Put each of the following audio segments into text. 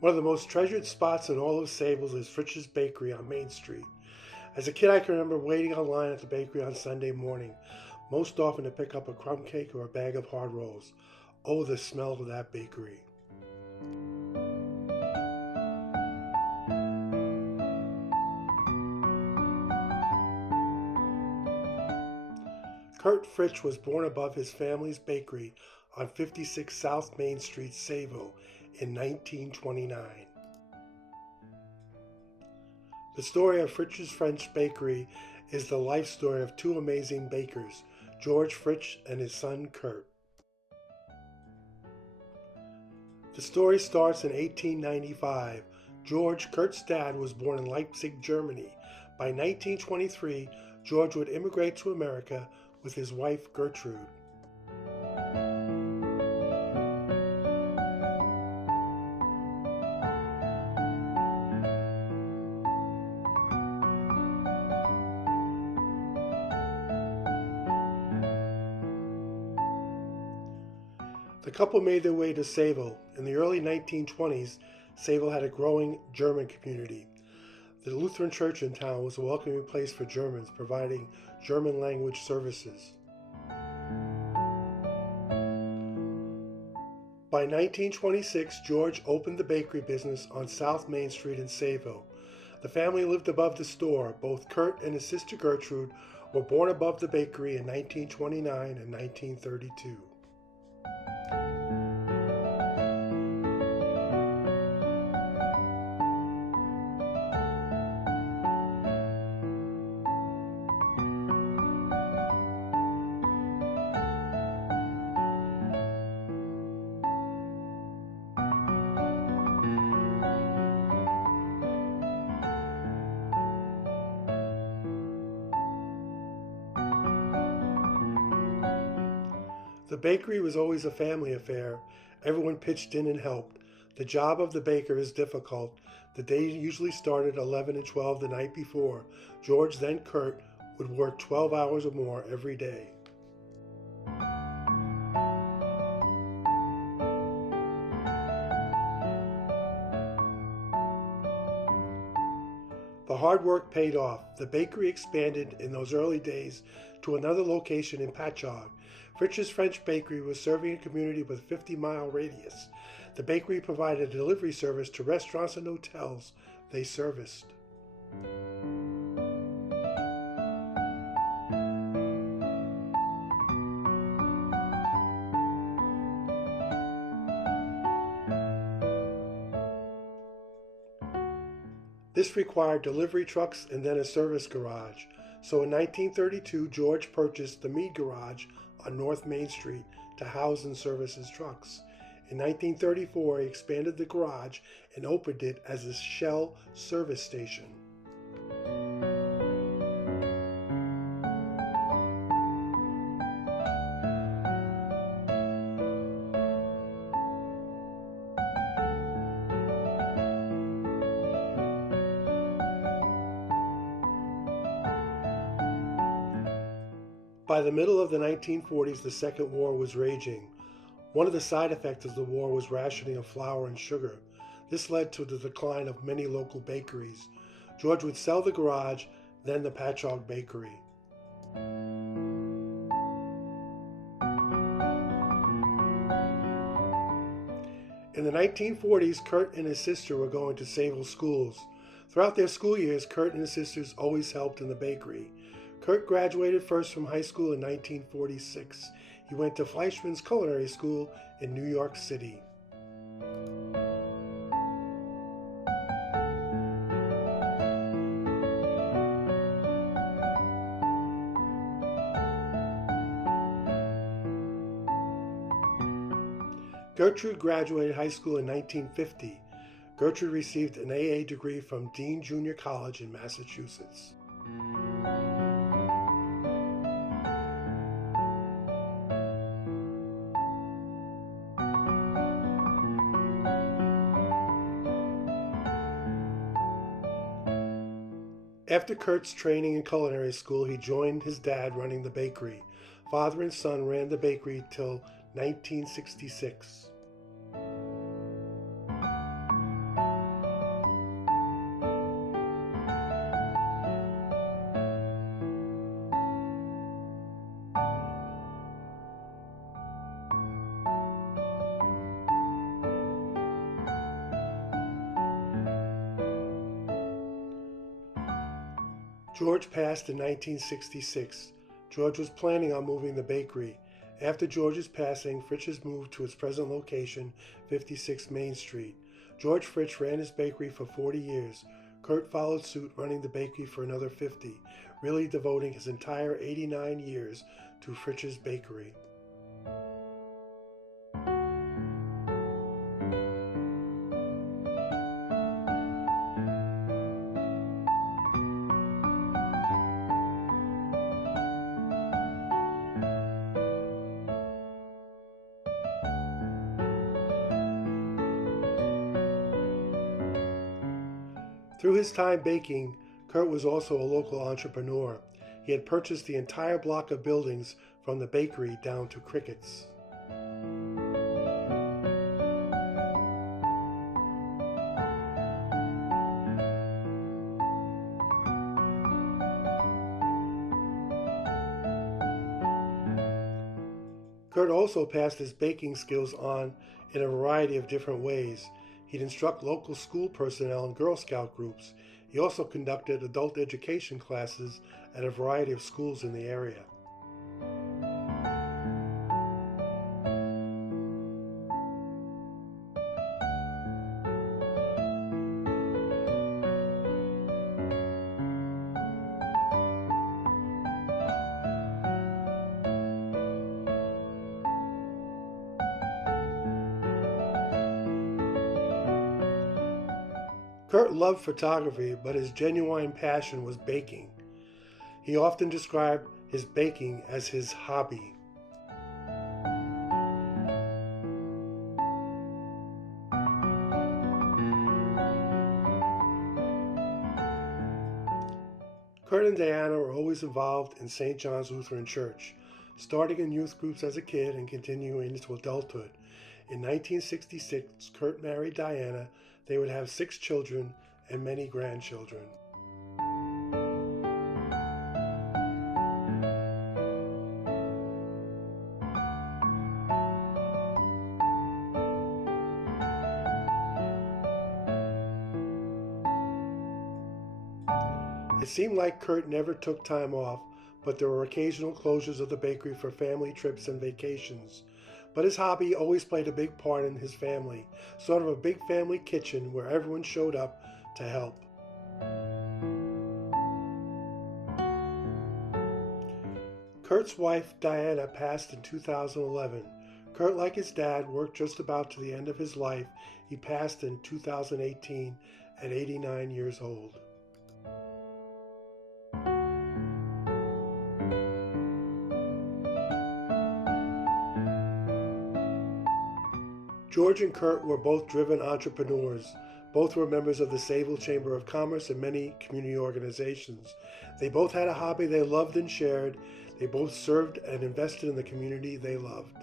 One of the most treasured spots in all of Sables is Fritzsche Bakery on Main Street. As a kid, I can remember waiting online at the bakery on Sunday morning, most often to pick up a crumb cake or a bag of hard rolls. Oh, the smell of that bakery. Kurt Fritsch was born above his family's bakery on 56 South Main Street, Sayville, in 1929. The story of Fritzsche's French Bakery is the life story of two amazing bakers, George Fritzsche and his son Kurt. The story starts in 1895. George, Kurt's dad, was born in Leipzig, Germany. By 1923, George would immigrate to America with his wife Gertrude. The couple made their way to Sayville. In the early 1920s, Sayville had a growing German community. The Lutheran church in town was a welcoming place for Germans, providing German language services. By 1926, George opened the bakery business on South Main Street in Sayville. The family lived above the store. Both Kurt and his sister Gertrude were born above the bakery in 1929 and 1932. The bakery was always a family affair. Everyone pitched in and helped. The job of the baker is difficult. The day usually started at 11 and 12 the night before. George, then Kurt, would work 12 hours or more every day. The hard work paid off. The bakery expanded in those early days to another location in Patchogue. Fritzsche's French Bakery was serving a community with a 50-mile radius. The bakery provided a delivery service to restaurants and hotels they serviced. This required delivery trucks and then a service garage. So in 1932, George purchased the Mead Garage on North Main Street to house and service his trucks. In 1934, he expanded the garage and opened it as a Shell service station. By the middle of the 1940s, the Second War was raging. One of the side effects of the war was rationing of flour and sugar. This led to the decline of many local bakeries. George would sell the garage, then the Patchogue Bakery. In the 1940s, Kurt and his sister were going to Sayville schools. Throughout their school years, Kurt and his sisters always helped in the bakery. Kurt graduated first from high school in 1946. He went to Fleischmann's Culinary School in New York City. Gertrude graduated high school in 1950. Gertrude received an AA degree from Dean Junior College in Massachusetts. After Kurt's training in culinary school, he joined his dad running the bakery. Father and son ran the bakery till 1966. George passed in 1966. George was planning on moving the bakery. After George's passing, Fritzsche's moved to its present location, 56 Main Street. George Fritzsche ran his bakery for 40 years. Kurt followed suit, running the bakery for another 50, really devoting his entire 89 years to Fritzsche's Bakery. Through his time baking, Kurt was also a local entrepreneur. He had purchased the entire block of buildings from the bakery down to crickets. Kurt also passed his baking skills on in a variety of different ways. He'd instruct local school personnel and Girl Scout groups. He also conducted adult education classes at a variety of schools in the area. Kurt loved photography, but his genuine passion was baking. He often described his baking as his hobby. Kurt and Diana were always involved in St. John's Lutheran Church, starting in youth groups as a kid and continuing into adulthood. In 1966, Kurt married Diana. They would have 6 children and many grandchildren. It seemed like Kurt never took time off, but there were occasional closures of the bakery for family trips and vacations. But his hobby always played a big part in his family, sort of a big family kitchen where everyone showed up to help. Kurt's wife, Diana, passed in 2011. Kurt, like his dad, worked just about to the end of his life. He passed in 2018 at 89 years old. George and Kurt were both driven entrepreneurs. Both were members of the Sayville Chamber of Commerce and many community organizations. They both had a hobby they loved and shared. They both served and invested in the community they loved.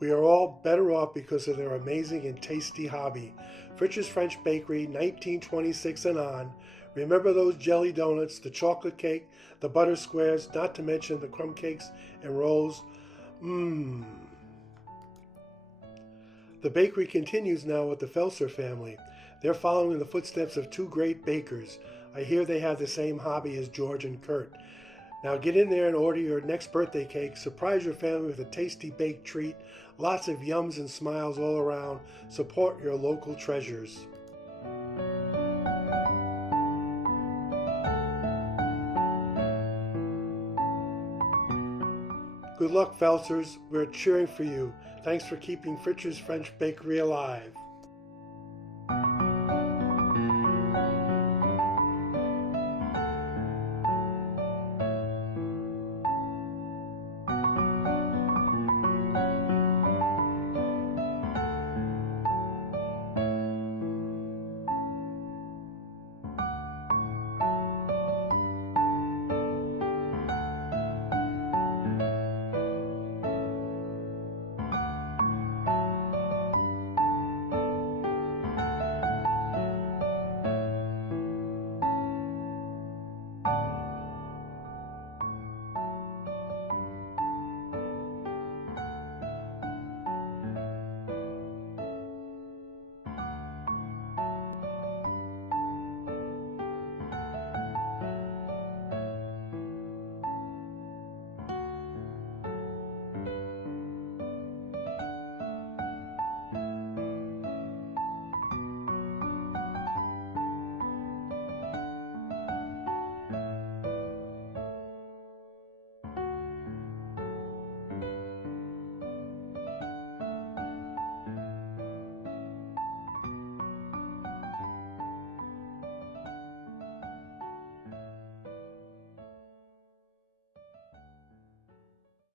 We are all better off because of their amazing and tasty hobby. Fritzsche's French Bakery, 1926 and on. Remember those jelly donuts, the chocolate cake, the butter squares, not to mention the crumb cakes and rolls. Mmm. The bakery continues now with the Felser family. They're following in the footsteps of 2 great bakers. I hear they have the same hobby as George and Kurt. Now get in there and order your next birthday cake. Surprise your family with a tasty baked treat. Lots of yums and smiles all around. Support your local treasures. Good luck, Felsers. We're cheering for you. Thanks for keeping Fritzsche's French Bakery alive.